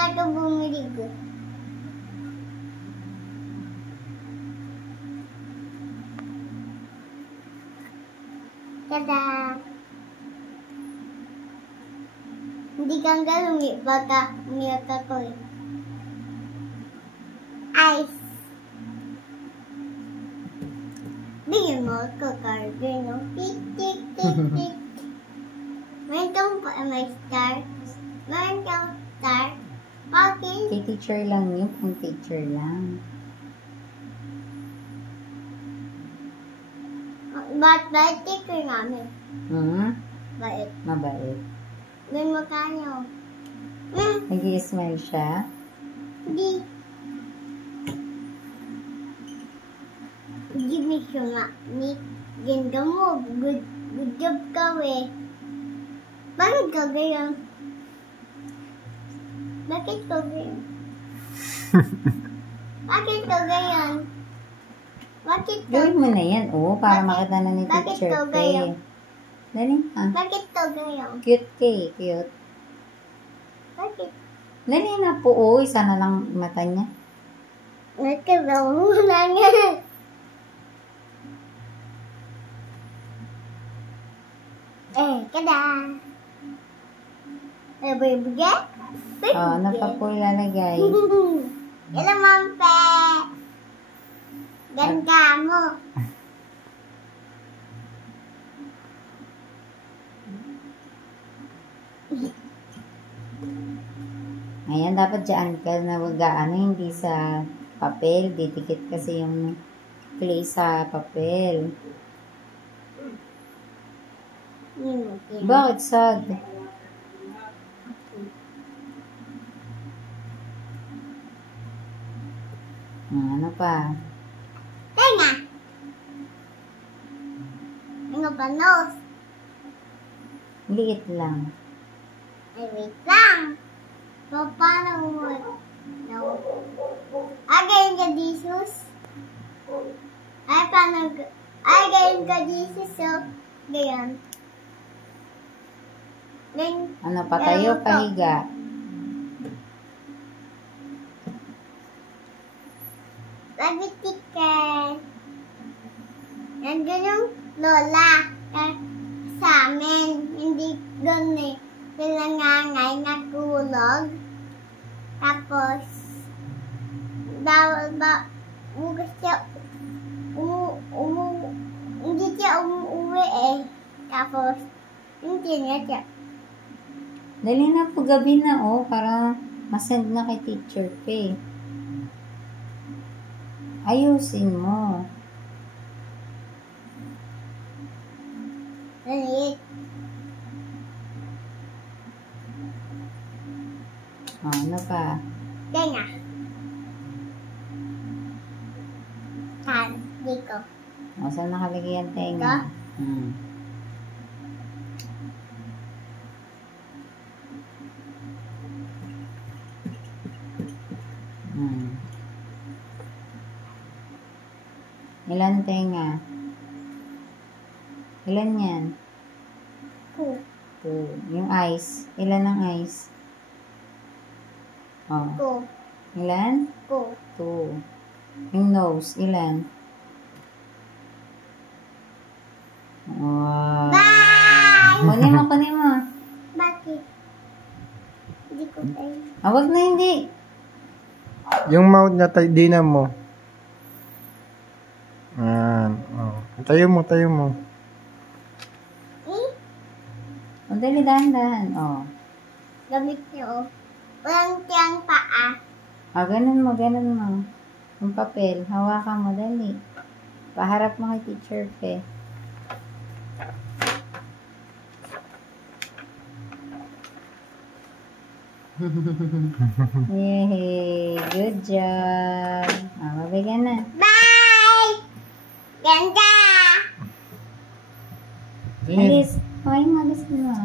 nga ito bumili ko. Tada! Hindi kang galumi baka umiyak ako eh. Ice! Bigyan mo ako carver, no? Tik, tik, tik, tik. Meron kang may star. Meron kang star. Bakit? Kay teacher lang yun. Kung teacher lang. Bait teacher namin. Bait. Mabait. May mukha niyo. Nag-i-smile siya. Hindi. Give me some meat. Ganda mo. Good job ka eh. Bakit ka ganyan? Bakit ka ganyan? Bakit ka ganyan? Bakit ka Gawin mo na yan, para Bakit? makita na ni Bakit teacher ikaw Faye. ganyan? Dali, Bakit ka ganyan? Cute kay, cute. Bakit? Dali na po, isa na lang mata niya. Nagkaroon na nga. Kada. Bibigyan? Ano pa po ilalagay? Hello, Mampe. Ganda mo. Ayan, dapat dyan ka na hindi sa papel. Didikit kasi yung clay sa papel. Bakit sad? Ano pa? Tenga. Ano pa, nose? Liit lang. Ay, wait lang. So, paano mo? No. Agayin ka, Jesus. Ay, paano? Agayin ka, Jesus. So, gayon. Ano, patayo, pahiga? Lagitik ka. Nandun yung lola. Sa amin. Hindi doon eh. Pinangangay na kulog. Tapos, bukas siya hindi siya umuwi eh. Tapos, hindi na siya. Dali na po, gabi na para masend na kay Teacher Faye. Ayusin mo. Dali. Ano pa? Tenga. Saan? Dito. Saan nakalagay ang tenga? Ilan tenga? Ilan yan? 2. 2. Yung eyes. Ilan ang eyes? 2. Ilan? 2. Yung nose. Ilan? Wow. Bye! Kunin mo. Bakit? Hindi ko tayo. Wag na hindi. Yung mouth na dinan mo. Ayan. Tayo mo. Dali, dahan-dahan. Gamit niyo. Walang tiyang paa. Ganun mo. Yung papel, hawakan mo, dali. Paharap mo kay Teacher Faye. Yay! Good job! Mabigyan na. Bye! Ganda! Alis. Alis mo.